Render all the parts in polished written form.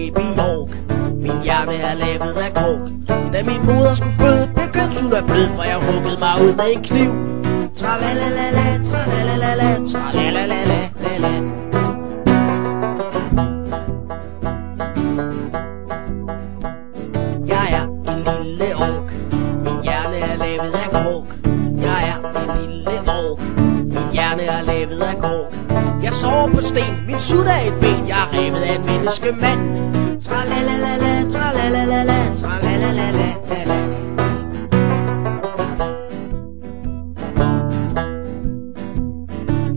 baby York. Min hjerne er lavet af kork. Da min moder skulle føde, begyndte hun at bløde, for jeg huggede mig ud med en kniv. Tralalalala, tralalalala, tralalalala. Jeg er en lille ork. Min hjerne er lavet af kork. Jeg er en lille ork. Min hjerne er lavet af kork. Jeg sover på sten, min sud er et ben. Jeg er revet af en menneskemand. Tralalalala, tralalalala, tralalalala.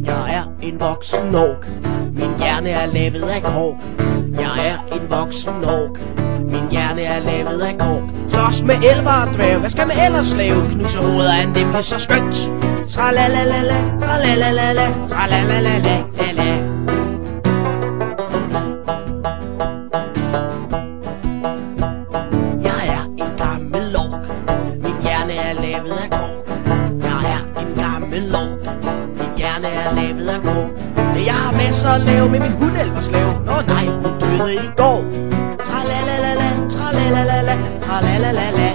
Jeg er en voksen ork. Min hjerne er lavet af kork. Jeg er en voksen ork. Min hjerne er lavet af kork. Slås med elver og dværg. Hvad skal man ellers lave? Knuse hovedet er nemlig så skønt. Tralalalala, tralalalala, tralalalala. Jeg er en gammel ork. Min hjerne er lavet af kork. Jeg er en gammel ork. Min hjerne er lavet af kork. Jeg har masser at lave med min hundelverslave. Nå nej, hun døde i går. Tralalalala, tralalalala, tralalalala.